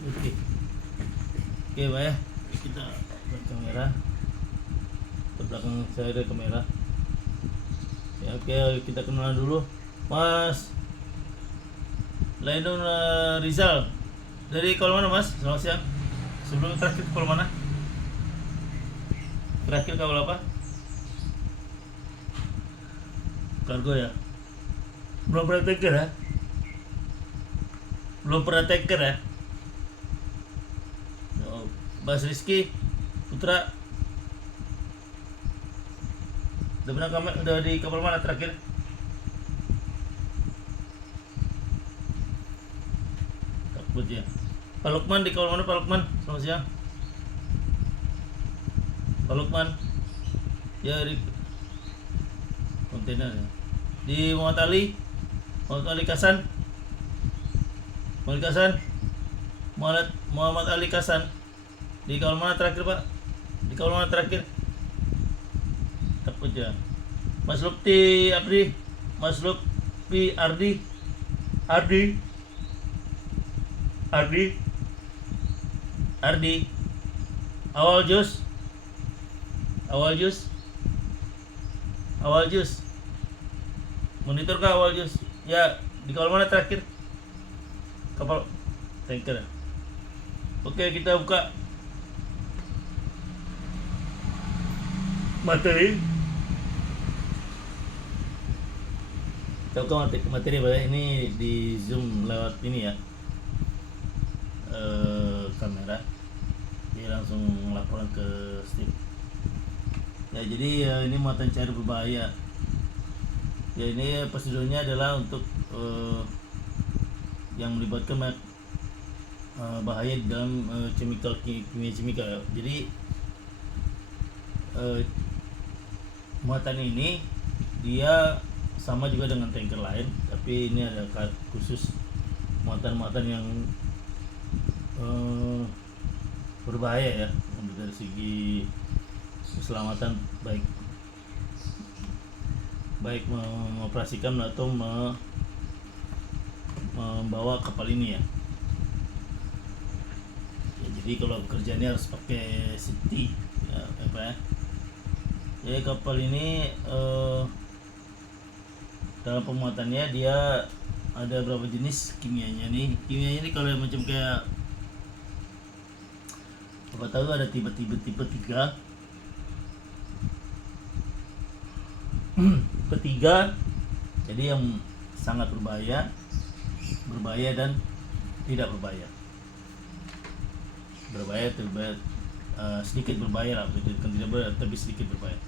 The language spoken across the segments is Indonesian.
Oke, oke Pak ya. Kita buat kamera. Ke belakang saya ada kamera. Ya, oke, kita kenalan dulu. Mas Lainun Rizal. Dari kalau mana Mas? Selamat siang. Sebelum terakhir kalau mana? Terakhir kalau apa? Kargo ya. Belum pernah taker ya? Belum pernah taker ya? Oh, Mas Rizky Putra. Udah di kapal mana terakhir? Takut ya. Pak Lukman di kapal mana Pak Lukman? Selamat siang. Pak Lukman. Ya di kontainer ya. Di Muhammad Ali Kasan. Muhammad Ali Kasan. Di kapal mana terakhir Pak? Di kapal mana terakhir? Takut ya. Mas Lupti Abdi. Mas Lupti Ardi. Ardi. Ardi. Ardi. Awal jus. Awal jus. Awal jus. Monitor kah awal jus? Ya, di kapal mana terakhir? Kapal tanker. Oke, kita buka materi. Kita buka materi Pak. Ini di zoom lewat ini ya. Kamera. Jadi langsung laporan ke Steve. Ya, jadi ini muatan cair berbahaya. Ya, ini prosedurnya adalah untuk yang melibatkan bahaya di dalam kimia. Jadi muatan ini dia sama juga dengan tanker lain, tapi ini ada khusus muatan-muatan yang berbahaya ya, dari segi keselamatan, baik mengoperasikan atau membawa kapal ini ya. Jadi kalau kerjanya harus pakai safety ya, apa ya. Jadi kapal ini dalam pemuatannya dia ada berapa jenis kimianya nih. Kimianya ini kalau macam kayak apa tahu ada tipe 3. Tipe 3 jadi yang sangat berbahaya dan tidak berbahaya. Sedikit berbahaya lah, begitu kan, tidak berbahaya tapi sedikit berbahaya.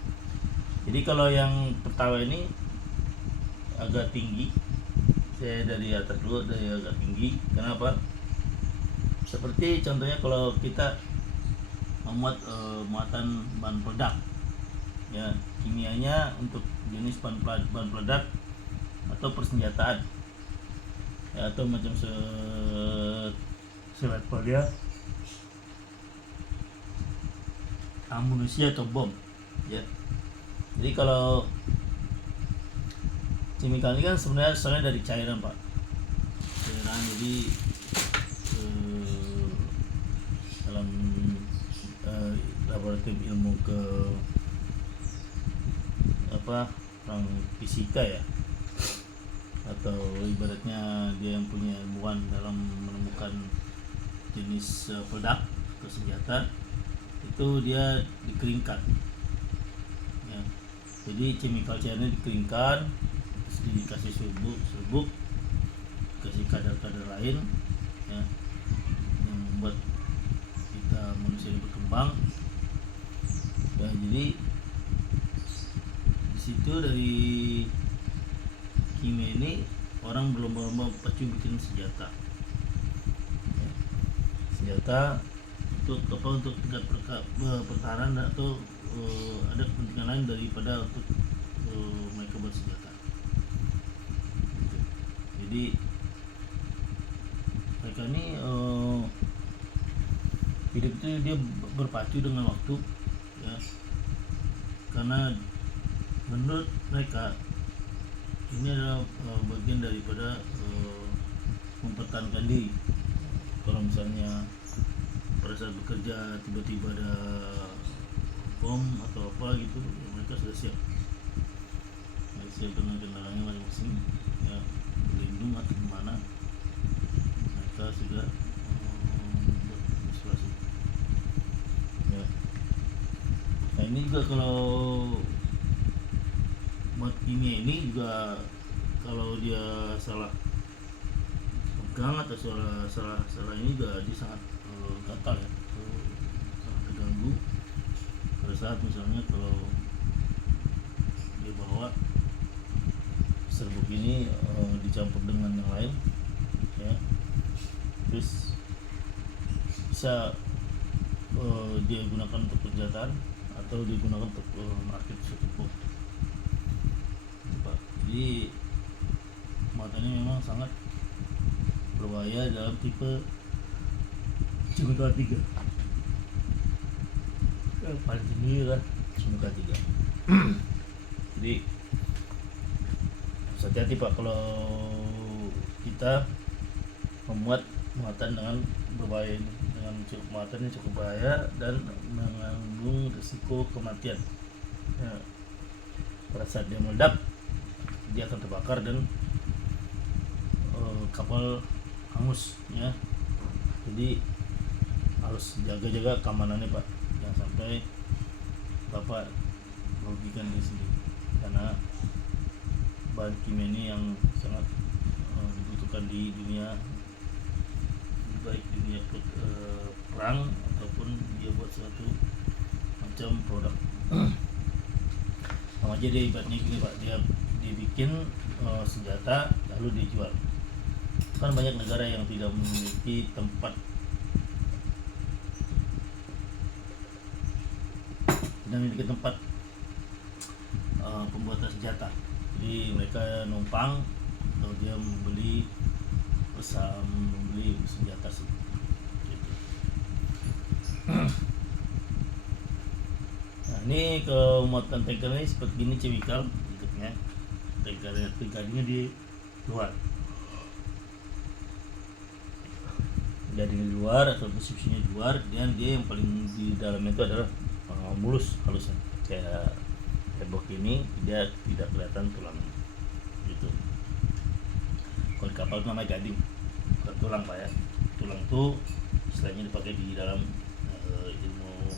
Jadi kalau yang pertama ini agak tinggi, saya dari atas dulu, dari agak tinggi. Kenapa? Seperti contohnya kalau kita memuat muatan bahan peledak ya, kimianya untuk jenis bahan peledak atau persenjataan ya, atau macam level dia amunisi atau bom ya. Jadi kalau kimikal ini kan sebenarnya asalnya dari cairan Pak, jadi dalam laboratorium ilmu ke orang fisika ya, atau ibaratnya dia yang punya ilmuwan dalam menemukan jenis peledak atau senjata, itu dia dikeringkan ya. Jadi chemical cairnya dikeringkan, terus dikasih serbuk, kasih kadar-kadar lain ya, yang membuat kita manusia berkembang ya. Jadi di situ dari kimia ini orang berlomba-lomba pacu bikin senjata ya. Senjata untuk tingkat pertahanan atau ada kepentingan lain daripada untuk mereka bersenjata. Jadi mereka ini hidup itu dia berpacu dengan waktu ya, karena menurut mereka ini adalah bagian daripada mempertahankan diri. Kalau misalnya pada saat bekerja tiba-tiba ada bom atau apa gitu, ya mereka sudah siap dengan kendaraannya masing-masing, ya berlindung atau gimana mereka sudah berisolasi. Ya. Nah ini juga kalau buat kimia ini juga kalau dia salah pegang atau salah ini juga dia sangat gatal ya, sangat terganggu pada saat misalnya kalau dia bawa serbuk ini dicampur dengan yang lain, ya terus bisa dia gunakan untuk senjata atau digunakan untuk merakit suatu bom. Jadi muatan ini memang sangat berbahaya dalam tipe Cumuka 3. Paling tinggi kan Cumuka 3. Jadi hati-hati Pak kalau kita memuat muatan dengan berbahaya ini, dengan muatan yang cukup bahaya dan mengandung risiko kematian. Ya, pada saat dia meledak dia akan terbakar dan kapal hangus, ya. Jadi harus jaga-jaga keamanannya Pak, jangan sampai Bapak merugikan diri sendiri, karena bahan kimia ini yang sangat dibutuhkan di dunia, baik dunia perang ataupun dia buat suatu macam produk. Sama aja dia ibaratnya gini Pak, dia bikin senjata lalu dijual. Kan banyak negara yang tidak memiliki tempat pembuatan senjata, jadi mereka numpang atau dia membeli senjata gitu. Nah ini kemuatan tanker ini seperti gini chemical bentuknya, tankernya di luar, di luar atau posisinya di luar, dan dia yang paling di dalamnya itu adalah mulus halusnya kayak tembok ini, dia tidak kelihatan tulangnya gitu. Kalau di kapal itu namanya gading, bukan tulang Pak ya. Tulang itu istilahnya dipakai di dalam ilmu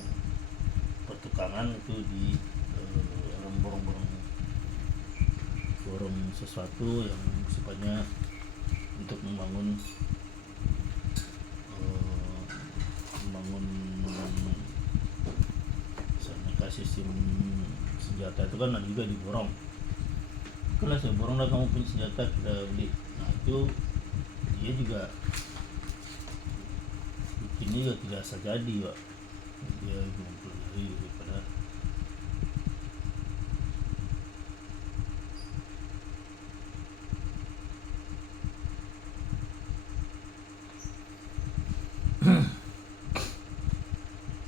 pertukangan, itu di borong sesuatu yang sifatnya untuk membangun misalnya sistem senjata itu kan ada juga diborong. Kalau saya borong lah kamu punya senjata kita beli, nah itu dia juga bikinnya juga tidak asal jadi Pak, dia mempelajari daripada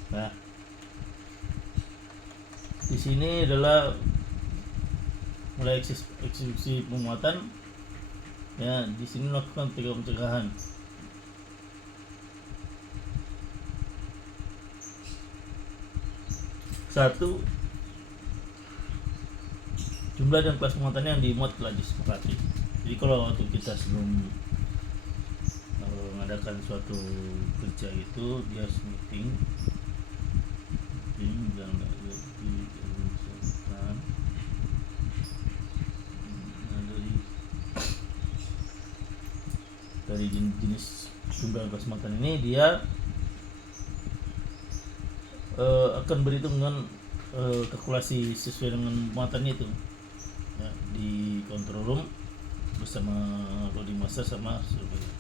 nah di sini adalah mulai eksekusi pemuatan, ya di sini melakukan 3 pencegahan. Satu, jumlah dan kelas pemuatannya yang dimuat telah disepakati. Jadi kalau waktu kita sebelum mengadakan suatu kerja itu dia harus meeting yang dari jenis jumlah kesempatan ini dia akan berhitung dengan kalkulasi sesuai dengan muatannya itu, ya, di control room bersama loading master sama surveyor,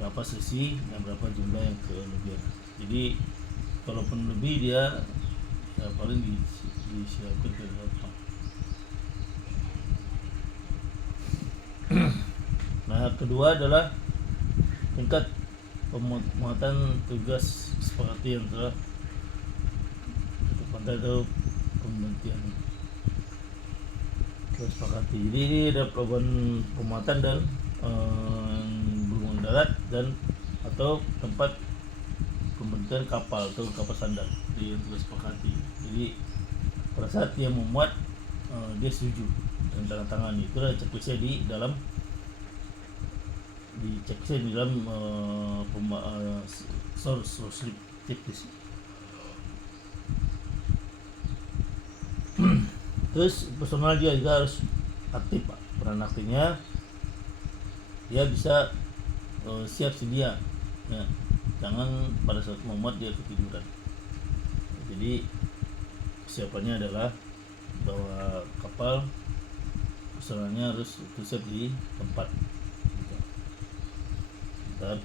berapa sesi dan berapa jumlah yang kelebihan. Jadi kalaupun lebih dia ya paling disiapkan ke laptop. Nah kedua adalah tingkat pemuatan tugas seperti yang telah ditetapkan atau pemberhentian disepakati. Jadi ini ada perubahan pemuatan dan berhubungan darat dan atau tempat pembentukan kapal atau kapal standar yang sudah sepakati. Jadi pada saat dia memuat, dia setuju dan tanda tangan. Itulah checklistnya di dalam source slip checklist. Terus personal juga harus aktif, Pak. Peran aktifnya dia bisa siap sedia ya. Jangan pada saat memuat dia ketiduran. Jadi kesiapannya adalah bahwa kapal personalnya harus siap di tempat. Bentar.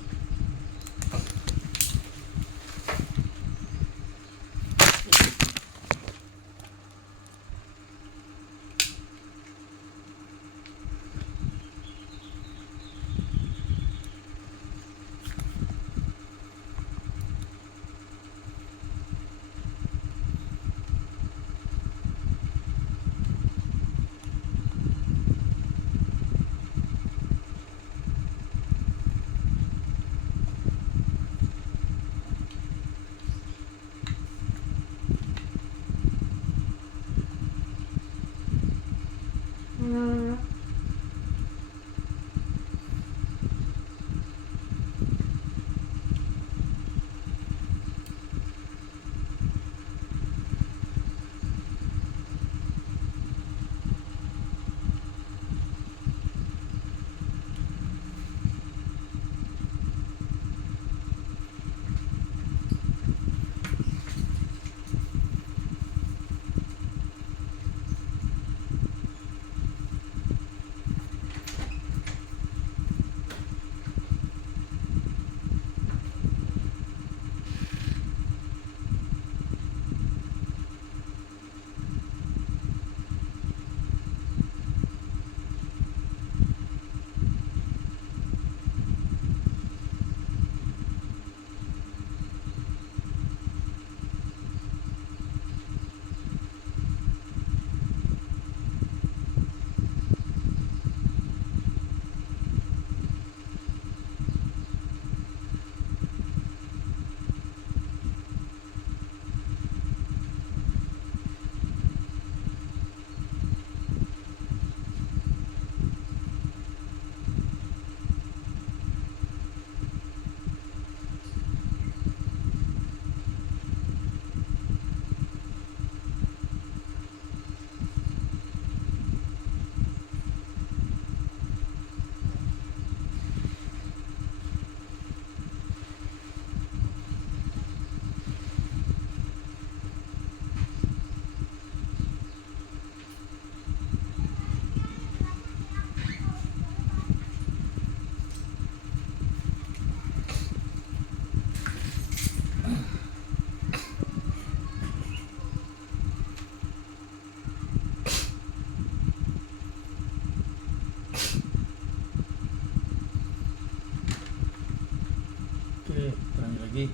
Terang lagi.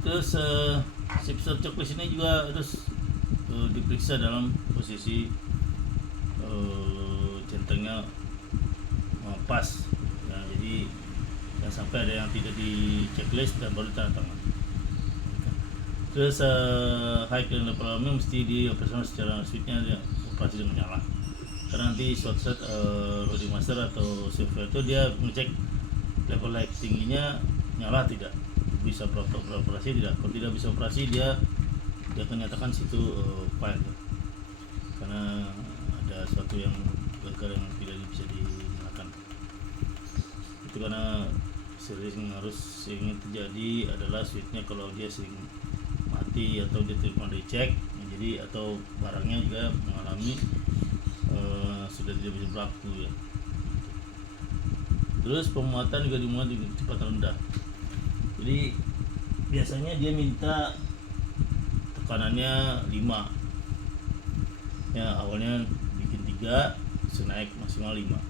Terus shipset checklist ini juga harus diperiksa dalam posisi centengnya pas ya, jadi jangan sampai ada yang tidak di checklist dan baru tanda tangan. Terus high clean level alarmnya mesti dioperasional secara switchnya dia operasi dengan nyala, karena nanti suatu saat loading master atau server itu dia mengecek level light tingginya nyala tidak, bisa beroperasi tidak. Kalau tidak bisa operasi dia akan nyatakan situ file ya. Karena ada suatu yang gagal yang tidak bisa dinyalakan. Itu karena sering terjadi adalah switchnya kalau dia sering mati atau dia tidak dicek, jadi atau barangnya juga mengalami sudah tidak bisa berlaku ya. Terus pemuatan juga dimuat di kecepatan rendah. Jadi biasanya dia minta tekanannya 5 ya, awalnya bikin 3 naik maksimal 5 ya,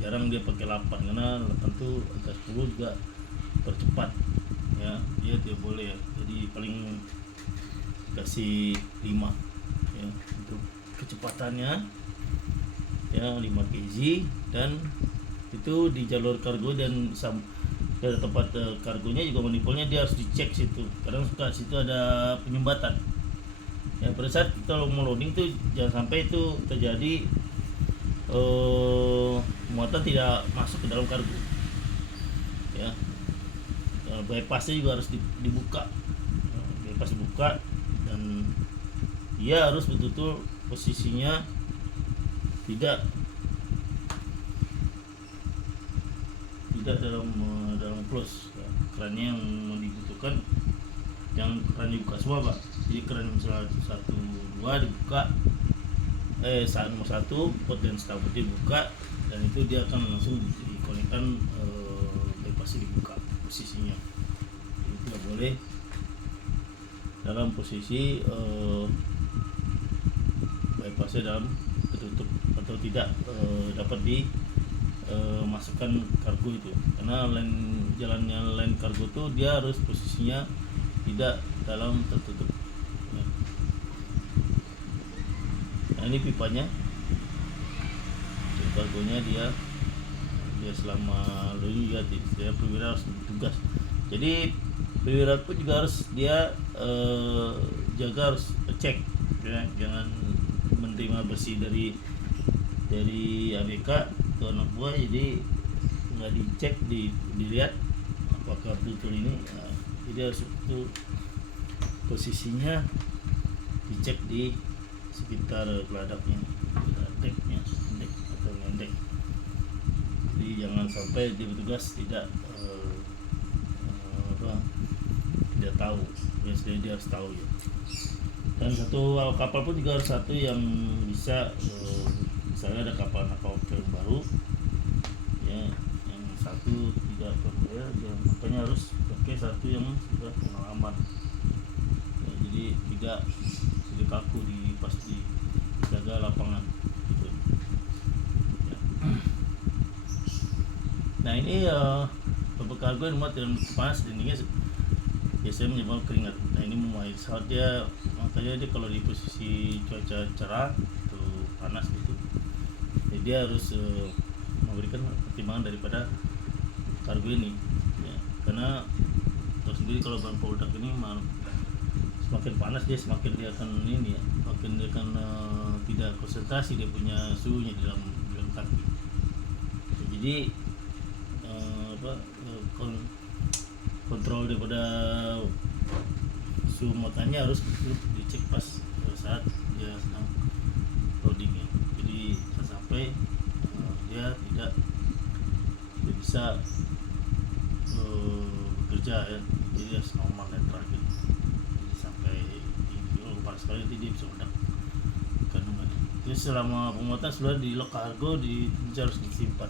jarang dia pakai 8 karena 8 tuh atas 10 juga percepat ya, dia tidak boleh ya, jadi paling kasih 5 ya untuk kecepatannya ya, 5 kg, dan itu di jalur kargo dan dari tempat kargonya juga manifoldnya dia harus dicek situ. Kadang suka situ ada penyumbatan. Ya pada saat kita mau loading tuh jangan sampai itu terjadi muatan tidak masuk ke dalam kargo. Ya, bypassnya juga harus dibuka. Bypass dibuka dan dia harus betul-betul posisinya tidak dalam close ya. Kerannya yang dibutuhkan yang keran dibuka semua Pak. Jadi keran misalnya 1, 2 dibuka, saat nomor 1 pot dan starboard dibuka, dan itu dia akan langsung dikonekkan, bypass dibuka posisinya. Jadi tidak boleh dalam posisi bypassnya dalam tertutup atau tidak dapat masukkan kargo itu, karena jalannya line kargo itu dia harus posisinya tidak dalam tertutup. Nah ini pipanya, kargonya dia selama loading juga dia perwira harus tugas. Jadi perwira pun juga harus dia jaga, harus cek ya, jangan menerima bersih dari ABK ke anak buah, jadi nggak dicek, dilihat apakah betul ini. Jadi harus itu posisinya dicek di sekitar peladaknya, dek atau ngendek. Jadi jangan sampai dia bertugas tidak tidak tahu. Biasanya dia harus tahu ya. Dan satu kapal pun juga harus satu yang bisa, misalnya ada kapal yang baru ya, yang satu tidak pernah ya, makanya harus pakai satu yang sudah pengalaman ya, jadi tidak kaku pasti jaga lapangan gitu ya. Nah ini beberapa kargo yang muat dalam panas dindingnya biasanya menyebabkan keringat. Nah ini memuai saat dia, makanya dia kalau di posisi cuaca cerah atau panas gitu, jadi dia harus memberikan pertimbangan daripada kargo ini ya. Karena tahu sendiri kalau bahan produk ini semakin panas dia semakin dia akan ini ya, makin dia akan tidak konsentrasi dia punya suhunya di dalam tangki ya. Jadi kontrol daripada suhu muatannya harus dicek pas saat dia sedang loading ya. Jadi sampai dia tidak bisa bekerja ya, jadi harus normal netral gitu. Jadi sampai kalau panas sekali nanti dia bisa meledak kandungannya. Jadi selama pemuatan sudah di lock kargo harus disimpan.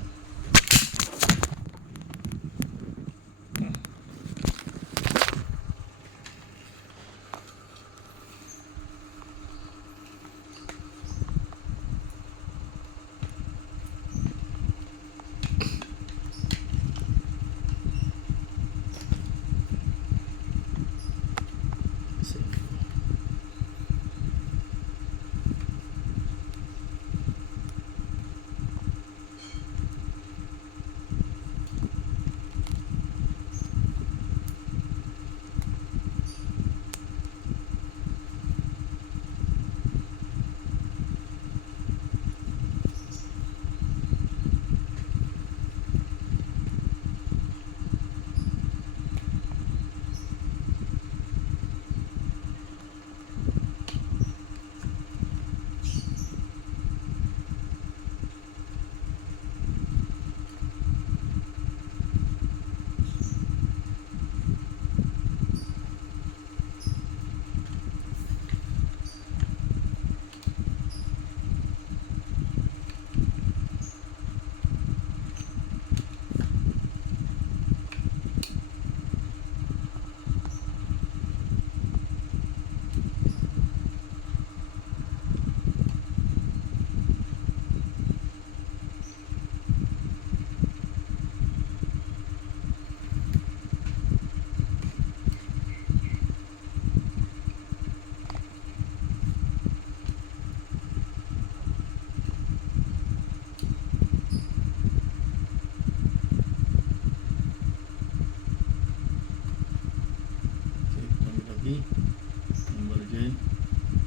lagi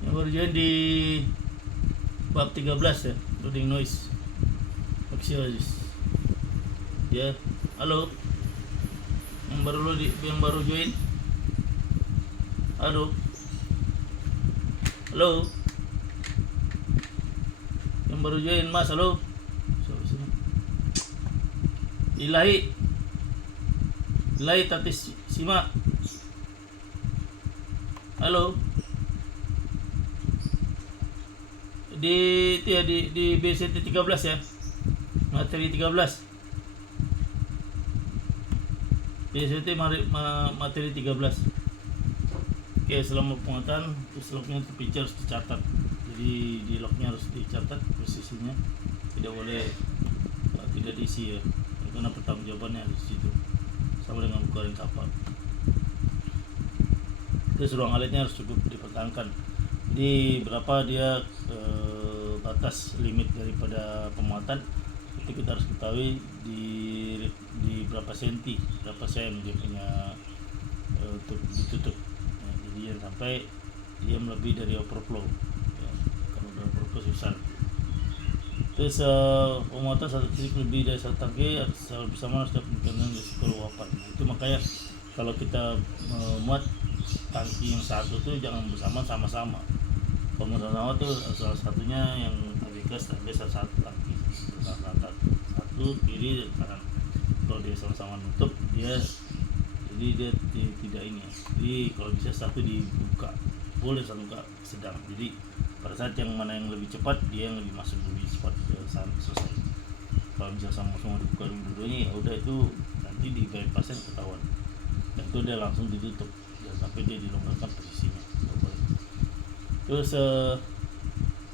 yang baru join di bab 13 ya, loading noise axiologies ya. Halo yang baru join, halo yang baru join mas, halo. Ilahi tatis sima, halo. Di BCT 13 ya, materi 13 BCT materi 13. Oke, selama penguatan lognya itu picture harus dicatat, jadi di lognya harus dicatat posisinya, tidak boleh tidak diisi ya, karena pertanggungjawabannya harus di situ sama dengan buka kapal. Terus ruang alatnya harus cukup dipertahankan. Jadi berapa dia batas limit daripada pemuatan itu kita harus ketahui di berapa senti, berapa cm dia punya untuk ditutup ya, jadi jangan sampai dia melebihi dari overflow ya, kalau udah overflow susah. Terus pemuatan satu titik lebih dari satu tangki bersama harus dapat kemungkinan risiko luapan. Itu makanya kalau kita memuat tangki yang satu tuh jangan bersama, sama-sama. Kalau sama-sama tuh salah satunya yang lebih gas sampai satu tangki, satu kiri dan kanan. Kalau dia sama-sama nutup dia, jadi dia tidak ini. Jadi kalau bisa satu dibuka, boleh satu buka sedang. Jadi pada saat yang mana yang lebih cepat dia yang lebih masuk lebih cepat selesai. Kalau bisa sama-sama dibuka dulu-dulunya ya udah, itu nanti di bypassnya ketahuan dan itu dia langsung ditutup dan sampai dia dilonggarkan posisinya. Terus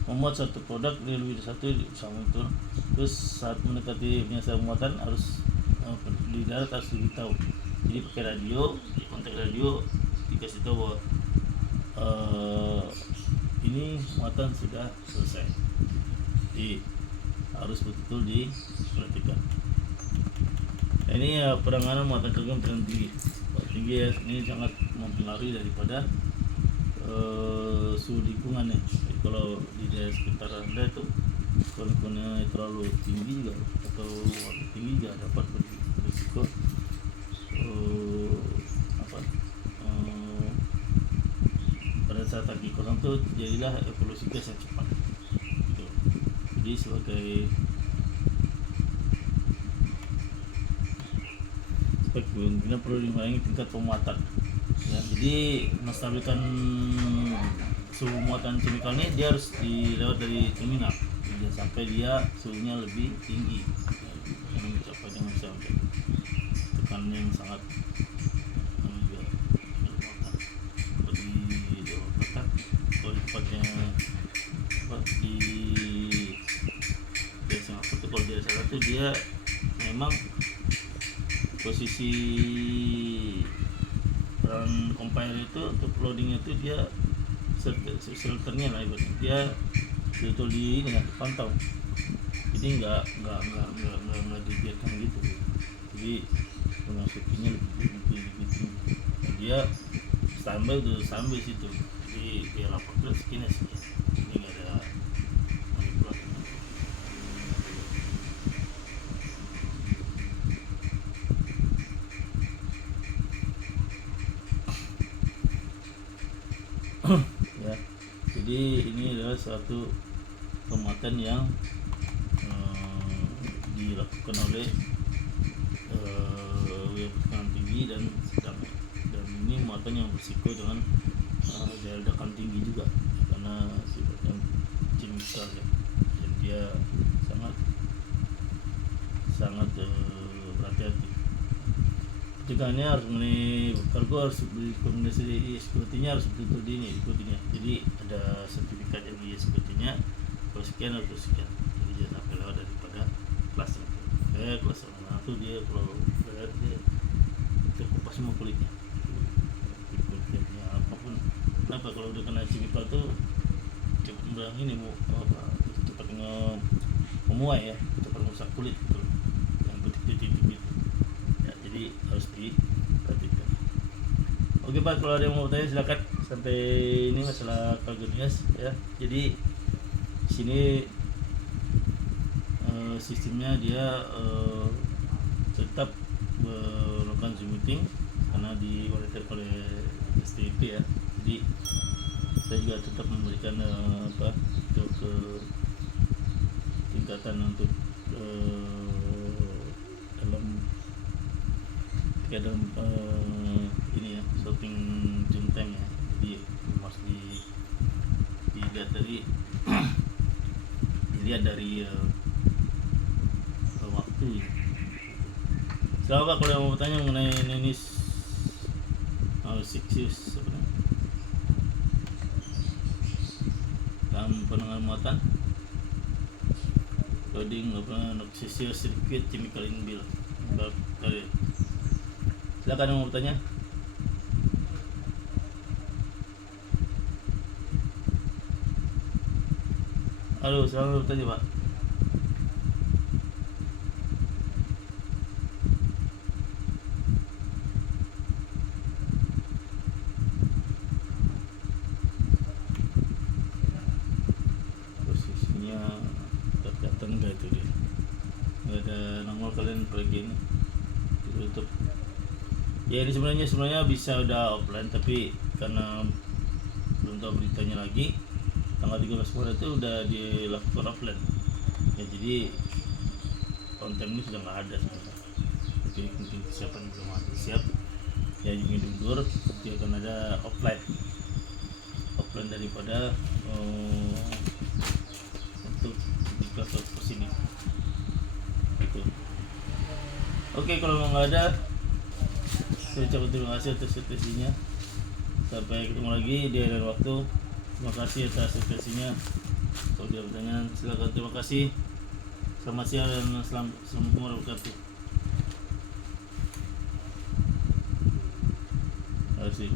memuat satu produk dia lebih dari satu sama itu. Terus saat mendekati penyelesaian muatan harus di darat harus diberitahu. Jadi pakai radio, di kontak radio dikasih tahu bahwa ini muatan sudah selesai. Jadi harus betul-betul diperhatikan. Ini ya penanganan muatan kegem tinggi ya, ini sangat mempengaruhi daripada suhu lingkungannya. Jadi kalau di daerah sekitar Anda itu kalau lingkungannya terlalu tinggi juga atau tinggi juga dapat berisiko pada saat tangki kosong itu jadilah evolusi gas yang cepat gitu. Jadi sebagai kita perlu mengurangi tingkat pemuatan ya, jadi menstabilkan suhu muatan chemical ini dia harus dilewat dari terminal ya, sampai dia suhunya lebih tinggi ya, karena mencapai dengan bisa tekanan yang sangat kalau di tempatnya di Singapura itu, kalau di sana tuh dia memang posisi run compiler itu untuk loading itu dia filternya lah ibaratnya dia betul di ini pantau, jadi nggak dibiarkan gitu. Jadi masukinnya lebih tinggi, dia standby itu sampai situ, jadi dia laporkan segini ini nggak ada manipulasi. Ya, jadi ini adalah suatu pemuatan yang dilakukan oleh tekanan tinggi dan sedang, dan ini muatan yang berisiko dengan daya ledakan tinggi juga karena sifatnya chemical ya, dan dia sangat berhati-hati. Pencegahannya harus mengenai kargo harus rekomendasi SKUT-nya harus betul-betul diikutinya. Jadi ada sertifikat yang di SKUT-nya kalau sekian atau sekian. Jadi jangan sampai lewat daripada kelas itu. Kelas 1 dia kalau berat dia terkupas semua kulitnya. Kulitnya apapun. Kenapa kalau udah kena chemical tuh cepat bilang ini cepat memuai ya, cepat merusak kulit gitu. Yang titik-titik gitu. Jadi harus diperhatikan. Oke Pak, kalau ada yang mau bertanya silakan. Sampai ini masalah Kalgonias ya. Jadi di sini sistemnya dia tetap melakukan Zoom meeting karena dimonitor oleh STP ya. Jadi saya juga tetap memberikan untuk tingkatan untuk dalam ini ya, shopping Zoom time ya. Jadi masih dilihat dari waktu. Silakan Pak kalau yang mau bertanya mengenai Nenis Sixius sebenarnya dalam penanganan muatan coding Noxisio circuit chemical inbuilt. Silakan yang mau bertanya. Halo, silakan bertanya Pak. Posisinya tergantung enggak itu dia. Enggak ada nongol kalian pergi ini ditutup. Ya ini sebenarnya bisa udah offline tapi karena belum tahu beritanya lagi tanggal 13 Maret itu udah dilakukan offline ya, jadi konten ini sudah nggak ada sebenarnya, jadi mungkin persiapan belum ada siap ya, ingin mundur nanti akan ada offline daripada untuk kelas sini itu. Oke, kalau mau nggak ada saya ucapkan terima kasih atas atensinya. Sampai ketemu lagi di lain waktu. Terima kasih atas atensinya. Kalau ada pertanyaan silakan. Terima kasih. Selamat siang dan Assalamualaikum warahmatullahi wabarakatuh. Terima kasih.